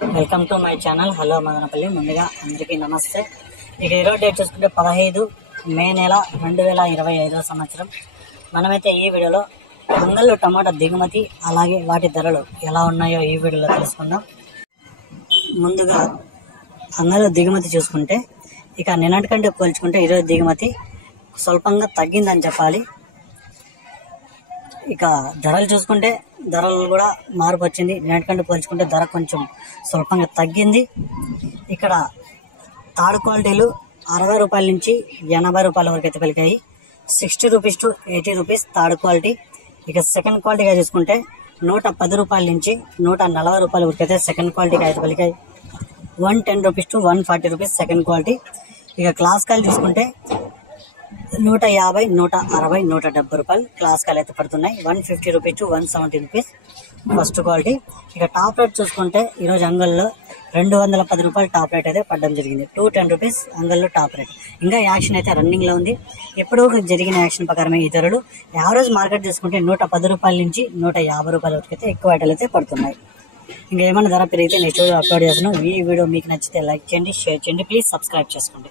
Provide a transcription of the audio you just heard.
Welcome to my channel hello Madanapalle. ముందుగా అందరికీ నమస్తే. ఇక ఈరోజు డేట్ చూసుకుంటే 15 మే నెల 2025 సంవత్సరం. మనమైతే ఈ వీడియోలో అంగళ్ళు టమాటా దిగుమతి అలాగే వాటి ధరలు ఎలా ఉన్నాయో ఈ వీడియోలో తెలుసుకుందాం. ముందుగా అంగళ్ళు దిగుమతి చూసుకుంటే ఇక నిన్నటి కంటే పోల్చుకుంటే ఈరోజు దిగుమతి స్వల్పంగా తగ్గిందని చెప్పాలి. ఇక ధరలు చూసుకుంటే ధరలు కూడా మార్పు వచ్చింది. నిన్నటికంటే పోల్చుకుంటే ధర కొంచెం స్వల్పంగా తగ్గింది. ఇక్కడ థర్డ్ క్వాలిటీలు 60 రూపాయల నుంచి 80 రూపాయల వరకు అయితే పలికాయి. 60 rupees to 80 rupees third quality. ఇక సెకండ్ క్వాలిటీగా చూసుకుంటే 110 రూపాయల నుంచి 140 రూపాయల వరకు అయితే సెకండ్ క్వాలిటీగా అయితే పలికాయి. 110 rupees to 140 rupees second quality. ఇక క్లాస్ కాయలు తీసుకుంటే 150, 160, 170 రూపాయలు క్లాస్ కాయలు అయితే పడుతున్నాయి. 150 rupees to 170 rupees first quality. ఇక టాప్ రేట్ చూసుకుంటే ఈరోజు అంగల్లో 210 రూపాయలు టాప్ రేట్ అయితే పడడం జరిగింది. 210 రూపీస్ అంగల్లో టాప్ రేట్. ఇంకా యాక్షన్ అయితే రన్నింగ్ లో ఉంది. ఎప్పుడో జరిగిన యాక్షన్ ప్రకారమే ఈ ధరలు. యావరేజ్ మార్కెట్ చూసుకుంటే 110 రూపాయల నుంచి 150 రూపాయల వరకు అయితే ఎక్కువ ఐటలు అయితే పడుతున్నాయి. ఇంకా ఏమైనా ధర పెరిగితే నెక్స్ట్ వీడియో అప్లోడ్ చేస్తున్నాను. ఈ వీడియో మీకు నచ్చితే లైక్ చేయండి, షేర్ చేయండి, ప్లీజ్ సబ్స్క్రైబ్ చేసుకోండి.